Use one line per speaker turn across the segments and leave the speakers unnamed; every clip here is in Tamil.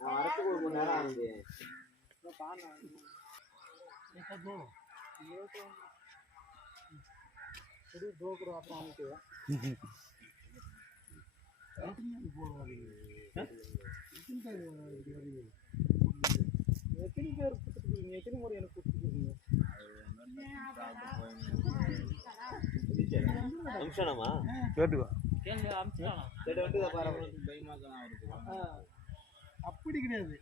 வரத்துக்கு ஒரு மணி நேரம் ஆகுது.
எத்தனை பேர் கொடுத்துருக்கீங்க எத்தனை முறை எனக்கு கொடுத்துருக்கீங்க
நிமிஷம்மா
கேட்டுக்கோ
கேள்வி அமிச்சிட்டானா
சரி வந்து பாரு
அப்படி கிடையாது.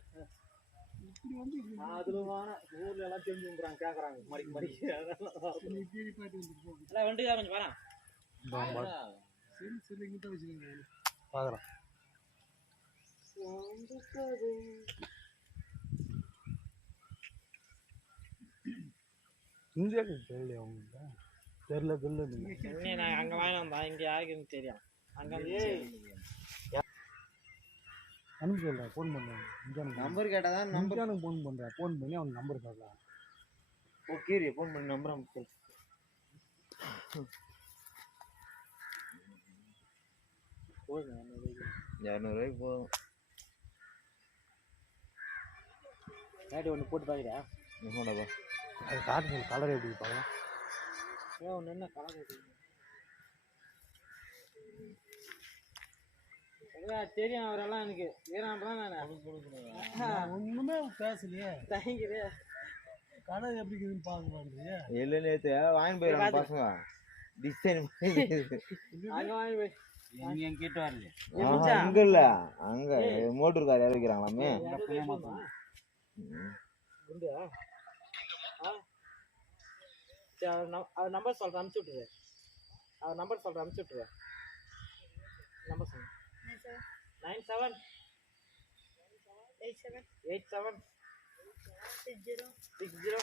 இப்படி வந்து
அதுல வாங்க ஊர்ல எல்லாம் தெரிஞ்சுக்கிறாங்க கேக்குறாங்க. மடிக்கு மடிக்கு
நீ கீழே போயிட்டு வந்துட்டு போ.
எல்லாம் வண்டிக்கு கொஞ்சம் வரேன்
சரி சரி இங்கிட்ட வச்சுக்கோங்க பார்க்குறேன் இந்தியாவுக்கு தெரியல தெரியல. தெரியல நீங்க
நான் அங்க வாங்கி வந்தா இங்க யாருக்கு தெரியும். அங்க
அனுப்பி சொல்கிறேன் ஃபோன் பண்ணுறேன் இந்தியானுக்கு
நம்பர் கேட்டா தான் நம்பர்.
இந்தியானுக்கு ஃபோன் பண்ணுறேன் ஃபோன் பண்ணி அவன் நம்பர் தரலாம்
ஓகே ஃபோன் பண்ணி நம்பர் அனுப்பிச்சு இரநூறுவாய்க்கு போதும்
ரேட்டு ஒன்று போட்டு பாக்குறியா?
என்னடாப்பா
அது காட்டு கலர் எப்படி பார்க்கலாம்
ஏன் ஒன்று என்ன கலர் தெரியும் அவரெல்லாம் எனக்கு. வீராம்பலாம் நான்.
ஒன்றுமே பேசலையே.
தயங்குது
கலர் எப்படி இருக்குதுன்னு பார்க்க மாட்டேங்க
இல்லை நேற்று வாங்கி போயிடறாங்க பசங்க. டிசைன்
அங்க வாங்கி போய்.
அங்க இல்ல. அங்க மோட்டர் கார் இறக்கிறாங்களாமே.
அவர் நம் அவர் நம்பர் சொல்கிறேன் அனுப்பிச்சி விட்ரு அவர் நம்பர் சொல்கிறேன் அனுப்பிச்சி விட்ரு நம்பர் சொல்லுங்க
nine seven.
Eight seven.
Eight seven.
Six zero.
Six zero.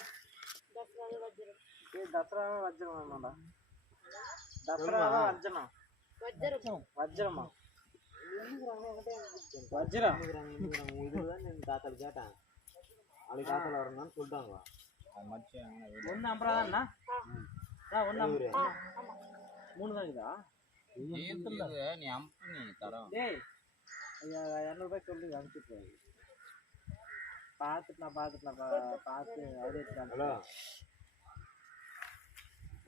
Dasara వజ్రం
ఇది దసరా వజ్రం అన్నమాట దసరా వజ్రం.
వజ్రం.
వజ్రమా? వజ్రం.
నేను తాతలు చేట.
వాళ్ళ తాతలు ఎవరన్నా చూద్దాం ఉందా అమరాదన్నా ఉందా మూడు దానిదా
நீ அம்பு நீ தரோம்
டேய் ஐயா இரநூறுபாய் சொல்லி அனுப்பிச்சுட்டு பார்த்துட்டு நான் பார்த்துட்டு நான் பா- பார்த்து அப்படியே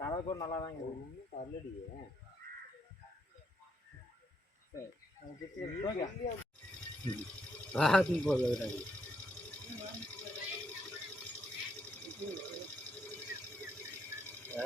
கலர் கூட நல்லா தான்
ஒன்றும் தரலடியே
ஆகும் போகுது
ஆ